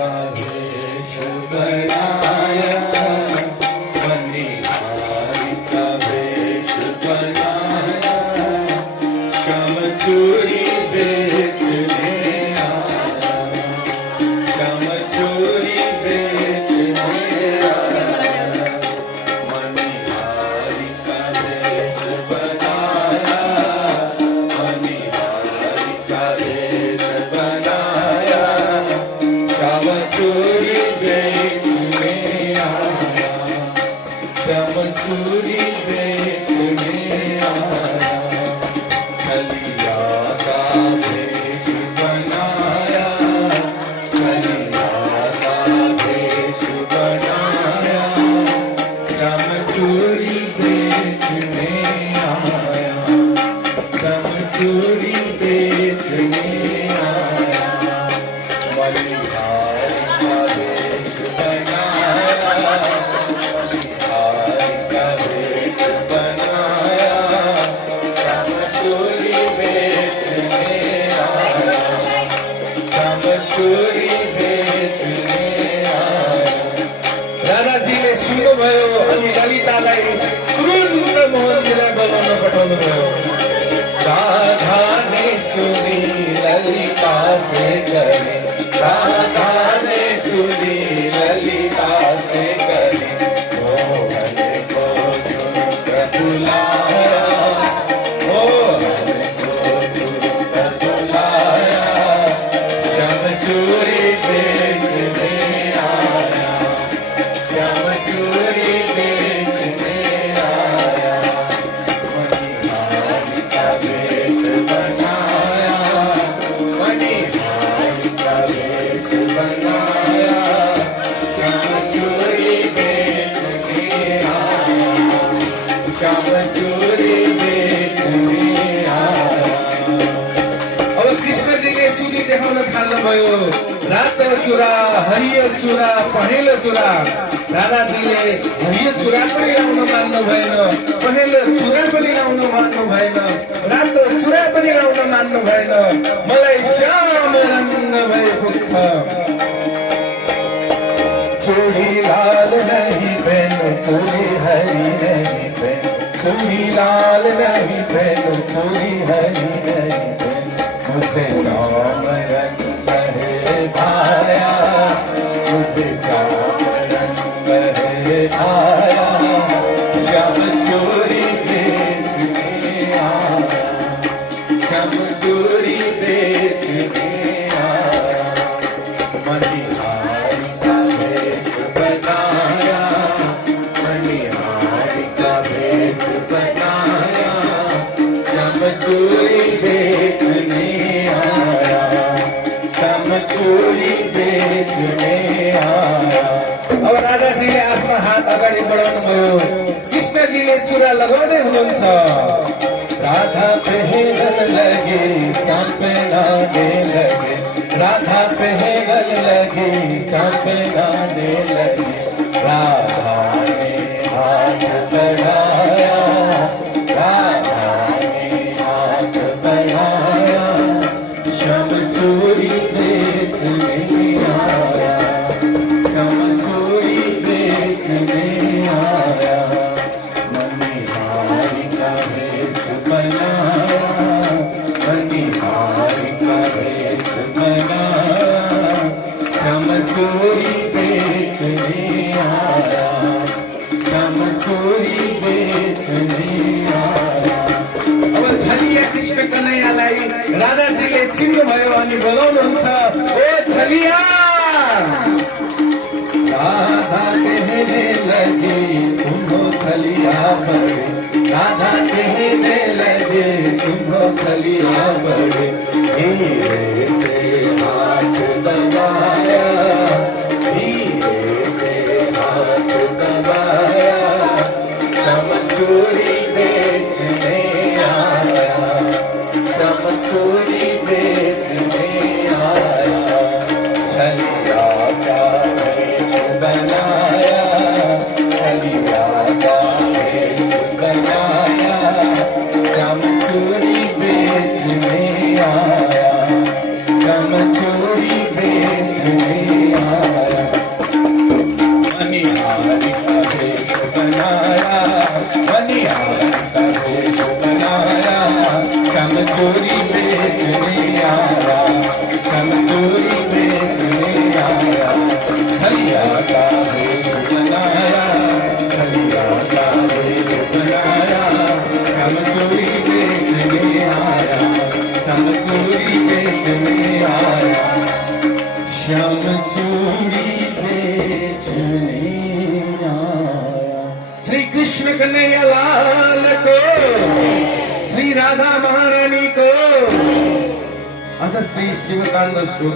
का वेश बनाया, मणिहारी का वेश बनाया, श्याम चूड़ी बेचने आया, श्याम चूड़ी बेचने आया, मणिहारी का वेश बनाया, मणिहारी का वेश बनाया, श्याम चूड़ी बेचने आया, श्याम चूड़ी बेचने आया, छलिया का वेश बनाया, छलिया का वेश बनाया, श्याम चूड़ी बेचने आया, श्याम चूड़ी बेचने आया, मणिहारी का वेश बनाया, मणिहारी का वेश बनाया, श्याम चूड़ी बेचने आया, श्याम चूड़ी बेचने आया। दादाजीले सुन्नुभयो अनि ललितालाई तुरुन्त मोहनजीलाई बोलाउन पठाउनुभयो। राधा ने सुनी ललिता से गले, राधा ने सुनी ललिता से गले, मोहन को तुरंत बुलाया, मोहन को तुरंत बुलाया, श्याम चूड़ी बेचने आया, श्याम चूड़ी बेचने आया, मणिहारी का वेश बनाया, मणिहारी का वेश बनाया, श्याम चूड़ी बेचने आया, श्याम चूड़ी बेचने आया। अब कृष्णजीले चुरी देखाउन थाल्नुभयो। रातो चुरा, हरियो चुरा, पहेँलो चुरा। राधाजीले हरियो चुरा पनि लाउन मान्नु भएन, पहेँलो चुरा पनि लाउन मान्नु भएन, रातो चुरा पनि लाउन मान्नु भएन। मलाई श्याम रङ्ग भए पुग्छ। चूड़ी लाल नहीं पहनो, चूड़ी हरी नहीं पहनो, चूड़ी लाल नहीं पहनो, चूड़ी हरी नहीं पहनो, मुझे श्याम रंग है भाया, मुझे श्याम रंग है भाया, श्याम चूड़ी बेचने आया, श्याम चूड़ी बेचने आया, मणिहारी का वेश बनाया, मणिहारी का वेश बनाया, श्याम चूड़ी बेचने आया, श्याम चूड़ी बेचने आया। अब राधाजीले आफ्नो हात अगाडि बढाउनुभयो। कृष्णजीले चुरा लगाउँदै हुनुहुन्छ। राधा पहनन लगे, श्याम पहनाने लगे, राधा पहनन लगे, श्याम पहनाने लगे, राधा ने हाथ बढ़ाया, राधा ने हाथ बढ़ाया, श्याम चूड़ी बेचने आया, श्याम चूड़ी बेचने आया, मणिहारी का वेश बनाया, मणिहारी का वेश बनाया, श्याम चूड़ी बेचने आया, श्याम चूड़ी बेचने आया। अब छलिया कृष्ण कन्हैयालाई राधाजीले चिन्नुभयो अनि बोलाउनुहुन्छ। ओ छलिया! राधा कहने लगी तुम हो छलिया बड़े, राधा कहने लगे तुम हो छलिया बड़े, धीरे से हाथ दबाया, धीरे से हाथ दबाया, श्याम चूड़ी बेचने आया, श्याम चूड़ी बेचने आया, छलिया का वेश बनाया, छलिया का वेश बनाया, श्याम चूड़ी बेचने आया, चोरी बेचने आया, श्याम चोरी बेचने आया। हरिया का भेष बनाया, हरिया का भेष बनाया, श्याम चोरी बेचने आया, श्याम चोरी बेचने आया, श्याम चोरी बेचने आया। श्री कृष्ण कन्हैया लाल को, श्री राधा महारानी को। अथ श्री शिवतांडव